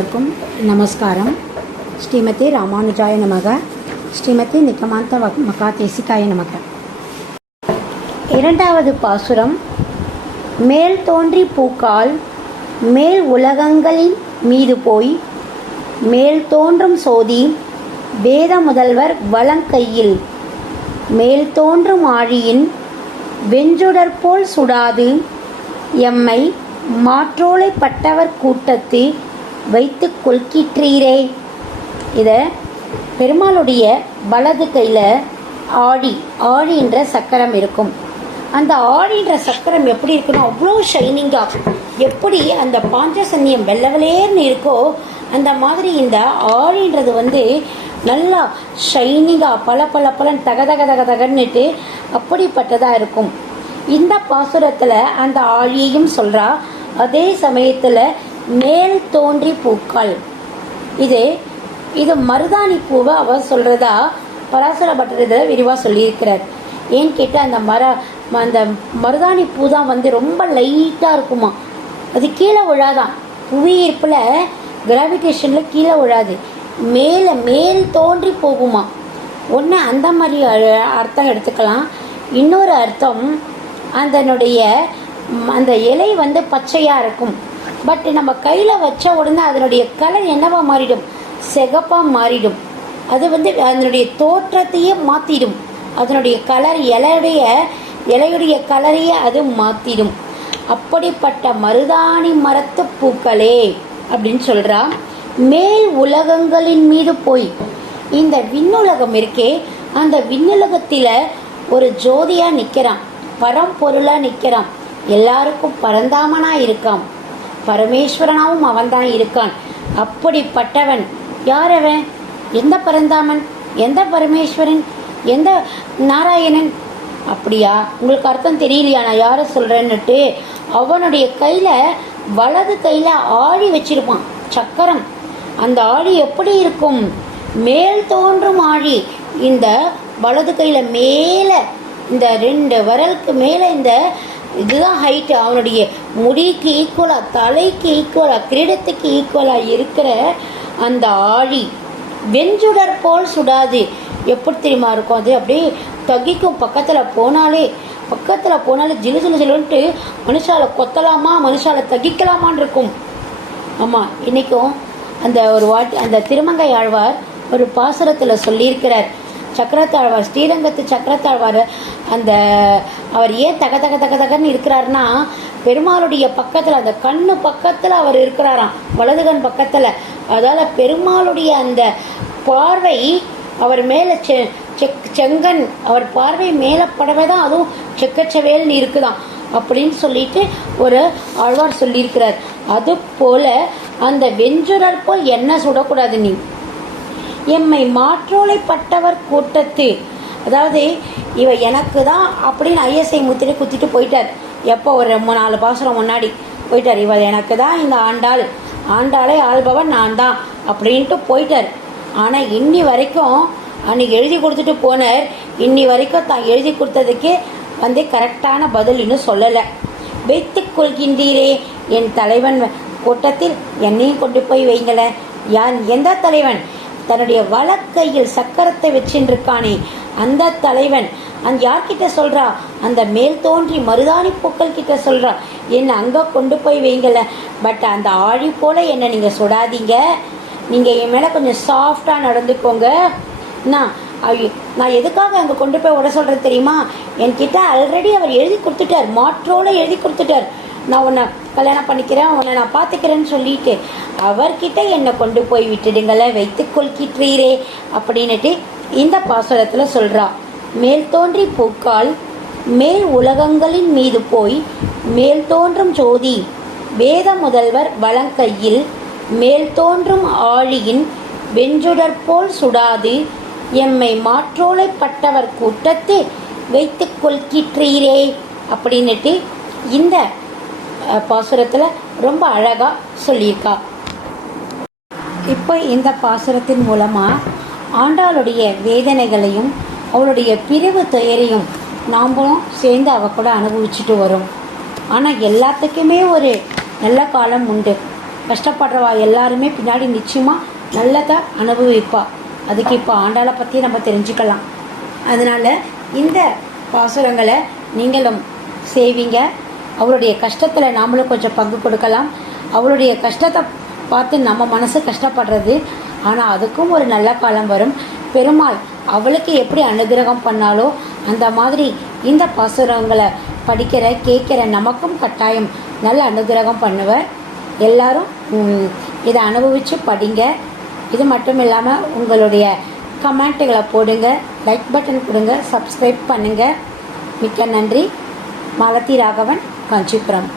எல்லோருக்கும் நமஸ்காரம். ஸ்ரீமதி ராமானுஜாய நமக. ஸ்ரீமதி நிகமாந்த மகா தேசிகாய நமக. இரண்டாவது பாசுரம். மேல் தோன்றி பூக்கால் மேல் உலகங்களின் மீது போய் மேல் தோன்றும் சோதி வேத முதல்வர் வலங்கையில் மேல் தோன்றும் ஆழியின் வெஞ்சுடற்போல் சுடாது எம்மை மாற்றோலைப்பட்டவர் கூட்டத்தில் வைத்து கொள்கிற்றீரே. இதை பெருமாளுடைய வலது கையில் ஆடி ஆழின்ற சக்கரம் இருக்கும். அந்த ஆழின்ற சக்கரம் எப்படி இருக்குன்னா அவ்வளோ ஷைனிங்காக எப்படி அந்த பாஞ்சசன்யம் வெள்ளவலேர்னு இருக்கோ அந்த மாதிரி இந்த ஆழின்றது வந்து நல்லா ஷைனிங்காக பல பல பலன் தக தக தக தகன்னுட்டு அப்படிப்பட்டதாக இருக்கும். இந்த பாசுரத்தில் அந்த ஆழியையும் சொல்கிறா அதே சமயத்தில் மேல் தோன்றி பூக்கள். இது இது மருதாணி பூவை அவர் சொல்கிறதா பராசர பட்டர் விரிவாக சொல்லியிருக்கிறார். ஏன்னு கேட்டால் அந்த மர அந்த மருதாணி பூ தான் வந்து ரொம்ப லைட்டாக இருக்குமா? அது கீழே விழாதான். புவியீர்ப்பில் கிராவிடேஷனில் கீழே விழாது. மேலே மேல் தோன்றி போகுமா? ஒன்று அந்த மாதிரி அர்த்தம் எடுத்துக்கலாம். இன்னொரு அர்த்தம் அதனுடைய அந்த இலை வந்து பச்சையாக இருக்கும். பட் நம்ம கையில் வச்ச உடனே அதனுடைய கலர் என்னவா மாறிடும்? சிகப்பாக மாறிடும். அது வந்து அதனுடைய தோற்றத்தையே மாற்றிடும் அதனுடைய கலர் இலையுடைய இலையுடைய கலரையே அது மாற்றிடும் அப்படிப்பட்ட மருதாணி மரத்து பூக்களே அப்படின்னு சொல்கிறா மேல் உலகங்களின் மீது போய். இந்த விண்ணுலகம் இருக்கே அந்த விண்ணுலகத்தில் ஒரு ஜோதியாக நிற்கிறான் பரம்பொருளாக நிற்கிறான் எல்லாருக்கும் பரந்தாமனாக இருக்கான். பரமேஸ்வரனாவும் அவன்தான் இருக்கான். அப்படிப்பட்டவன் யார் அவன்? எந்த பரந்தாமன்? எந்த பரமேஸ்வரன்? எந்த நாராயணன்? அப்படியா? உங்களுக்கு அர்த்தம் தெரியலையா? நான் யாரை சொல்கிறேன்னுட்டு அவனுடைய கையில் வலது கையில் ஆழி வச்சிருப்பான். சக்கரம். அந்த ஆழி எப்படி இருக்கும்? மேல் தோன்றும் ஆழி. இந்த வலது கையில் மேலே இந்த ரெண்டு விரலுக்கு மேலே இந்த இதுதான் ஹைட்டு அவனுடைய முடிக்கு ஈக்குவலாக தலைக்கு ஈக்குவலாக கிரீடத்துக்கு ஈக்குவலாக இருக்கிற அந்த ஆழி. வெஞ்சுடர் போல் சுடாது. எப்படி தெரியுமா இருக்கும் அது? அப்படியே தகிக்கும். பக்கத்தில் போனாலே பக்கத்தில் போனாலே ஜிலு ஜிலு ஜிலுன்ட்டு மனுஷால கொத்தலாமா மனுஷால தகிக்கலாமான்னு இருக்கும். ஆமாம் இன்றைக்கும் அந்த ஒரு வாட்டி அந்த திருமங்கை ஆழ்வார் ஒரு பாசுரத்தில் சொல்லியிருக்கிறார். சக்கரத்தாழ்வார் ஸ்ரீரங்கத்து சக்கரத்தாழ்வார் அந்த அவர் ஏன் தக தக தக தகன்னு இருக்கிறாருன்னா பெருமாளுடைய பக்கத்தில் அந்த கண்ணு பக்கத்தில் அவர் இருக்கிறாராம் வலது கண் பக்கத்தில். அதால் பெருமாளுடைய அந்த பார்வை அவர் மேலே செ செக் செங்கன் அவர் பார்வை மேலே படவே தான் அதுவும் செக்கச்சவேல்னு இருக்குதான் அப்படின்னு சொல்லிட்டு ஒரு ஆழ்வார் சொல்லியிருக்கிறார். அது போல் அந்த வெஞ்சுரர் போல் என்ன சுடக்கூடாது நீ? எம்மை மாற்றோலைப்பட்டவர் கூட்டத்து. அதாவது இவ எனக்கு தான் அப்படின்னு ஐஎஸ்ஐ முத்திரை குத்திட்டு போயிட்டார். எப்போ ஒரு மூணு நாலு பாசுரம் முன்னாடி போயிட்டார். இவர் எனக்கு தான் இந்த ஆண்டாள். ஆண்டாளை ஆள்பவன் நான் தான் அப்படின்ட்டு போயிட்டார். ஆனால் இன்னி வரைக்கும் அன்னைக்கு எழுதி கொடுத்துட்டு போனார். இன்னி வரைக்கும் தான் எழுதி கொடுத்ததுக்கு வந்து கரெக்டான பதில் இன்னும் சொல்லலை. வைத்து கொள்கின்றீரே என் தலைவன் கூட்டத்தில் என்னையும் கொண்டு போய் வைங்களேன். யார் எந்த தலைவன்? தன்னுடைய வலக்கையில் சக்கரத்தை வச்சின்றிருக்கானே. அந்த தலைவன் அந்த யார்கிட்ட சொல்கிறா அந்த மேல் தோன்றி மருதாணி பூக்கள் கிட்ட சொல்கிறா என்னை அங்கே கொண்டு போய் வைங்கள. பட் அந்த ஆழி போல் என்னை நீங்கள் சுடாதீங்க. நீங்கள் என் மேலே கொஞ்சம் சாஃப்டாக நடந்துக்கோங்க. நான் ஐயோ, நான் எதுக்காக அங்கே கொண்டு போய் விட சொல்கிறது தெரியுமா? என்கிட்ட ஆல்ரெடி அவர் எழுதி கொடுத்துட்டார். மாற்றோடு எழுதி கொடுத்துட்டார். நான் உன்னை கல்யாணம் பண்ணிக்கிறேன் உன்னை நான் பார்த்துக்கிறேன்னு சொல்லிட்டு அவர்கிட்ட என்னை கொண்டு போய் விட்டுடுங்களே வைத்து கொள்கிற்றீரே அப்படின்னுட்டு இந்த பாசுரத்தில் சொல்கிறா மேல் தோன்றி பூக்கால் மேல் உலகங்களின் மீது போய் மேல் தோன்றும் ஜோதி வேத முதல்வர் வலங்கையில் மேல் தோன்றும் ஆழியின் வெஞ்சுடற்போல் சுடாது எம்மை மாற்றோலைப்பட்டவர் கூட்டத்து வைத்து கொள்கிற்றீரே அப்படின்னுட்டு இந்த பாசுரத்தில் ரொம்ப அழகாக சொல்லியிருக்கா. இப்போ இந்த பாசுரத்தின் மூலமாக ஆண்டாளுடைய வேதனைகளையும் அவளுடைய பிரிவு துயரையும் நாம்பளும் சேர்ந்து அவ கூட அனுபவிச்சுட்டு வரோம். ஆனால் எல்லாத்துக்குமே ஒரு நல்ல காலம் உண்டு. கஷ்டப்படுறவா எல்லாருமே பின்னாடி நிச்சயமாக நல்லதாக அனுபவிப்பா. அதுக்கு இப்போ ஆண்டாளை பற்றி நம்ம தெரிஞ்சுக்கலாம். அதனால் இந்த பாசுரங்களை நீங்களும் செய்வீங்க. அவளுடைய கஷ்டத்தில் நாமளும் கொஞ்சம் பங்கு கொடுக்கலாம். அவளுடைய கஷ்டத்தை பார்த்து நம்ம மனசு கஷ்டப்படுறது. ஆனால் அதுக்கும் ஒரு நல்ல காலம் வரும். பெருமாள் அவளுக்கு எப்படி அனுகிரகம் பண்ணாலோ அந்த மாதிரி இந்த பாசுரங்களை படிக்கிற கேட்குற நமக்கும் கட்டாயம் நல்ல அனுகிரகம் பண்ணுவர். எல்லாரும் இதை அனுபவித்து படிங்க. இது மட்டும் இல்லாமல் உங்களுடைய கமெண்ட்டுகளை போடுங்க. லைக் பட்டன் கொடுங்க. சப்ஸ்கிரைப் பண்ணுங்கள் மிக்க நன்றி. மாலதி ராகவன். காஞ்சிபுரம்